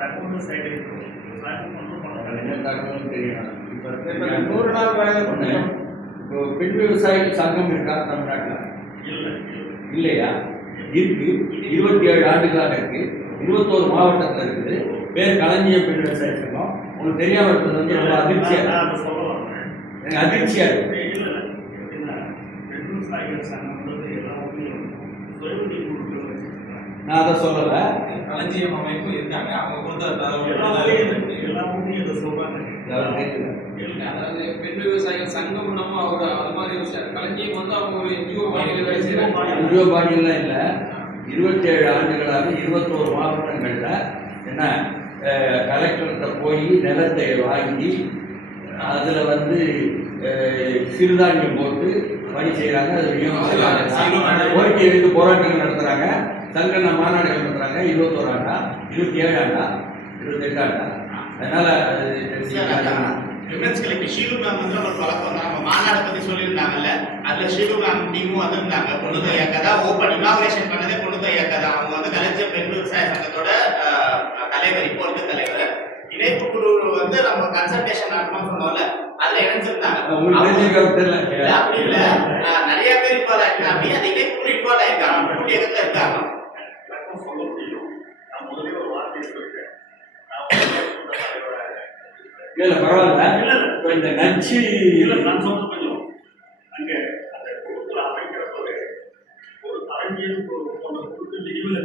தகவல் சேகரிக்கிறோம். தகவல் தெரியும். இப்போ 100 நாள் வேலை இப்போ பெண் விவசாயிகள் சங்கம் இருக்கா தமிழ்நாட்டில்? இல்லையா? இருக்கு. 27 ஆண்டுகளாக இருக்கு. 21 மாவட்டத்தில் இருக்குது. பேர் களஞ்சிய பெண் விவசாய சங்கம். உங்களுக்கு தெரியாம இருக்கிறது வந்து ரொம்ப அதிர்ச்சியா எனக்கு அதிர்ச்சியா இருக்கு. நான் அதை சொல்லல. களஞ்சியம் அமைப்பு இருக்காங்க. அவங்க கொடுத்த அதாவது பெண் விவசாயிகள் சங்கம் நம்ம அவர் அது மாதிரி விஷயம். களஞ்சியம் வந்து அவங்க ஒரு என்ஜிஓ பாணியில் வேலை செய்யறாங்க. என்ஜிஓ பாணியெல்லாம் இல்லை. 27 ஆண்டுகளாக 21 மாவட்டங்கள்ல என்ன கலெக்டர்கிட்ட போய் நிலத்தை வாங்கி அதுல வந்து சிறுதானியம் போட்டு பணி செய்யறாங்க. அது கோரிக்கை வைத்து போராட்டங்கள் நடத்துறாங்க. சங்க மாநாடுகள் நடத்துறாங்க. 21 ஆண்டா, 27 ஆண்டா, 28 ஆண்டா. அதனால ஷீலு மேம் வந்து ஒரு பழக்கம் நம்ம மாநாடு பத்தி சொல்லியிருந்தாங்கல்ல, அதுல ஷீலு மேம் டீமும் வந்திருந்தாங்க. பொண்ணுத இயக்கதா ஓப்பன் இனாகிரேஷன் பண்ணதே பொண்ணுத இயக்கதா. அவங்க வந்து களஞ்சிய பெண் விவசாய சங்கத்தோட தலைவர், இப்போ இருக்க தலைவர். இணைப்பு குழு வந்து நம்ம கன்சல்டேஷன் நடத்தணும்னு சொன்னோம்ல, அதுல இணைஞ்சிருந்தாங்க. அப்படி இல்ல, நிறைய பேர் இப்போ அப்படி அந்த இணைப்பு குழு இன்வால்வ் ஆயிருக்காங்க. கூட்டு இயக்கத்துல இருக்காங்க. சொல்ல முடியும். நான் முதலே ஒரு வார்த்தை சொல்லிட்டேன். இல்ல பரவாயில்ல. இந்த நச்சு நான் சொல்ல கொஞ்சம் அங்க அந்த குழுக்கள் அமைக்கிறப்பவே ஒரு களஞ்சியம் போன்ற குழுக்கள் நினைவில்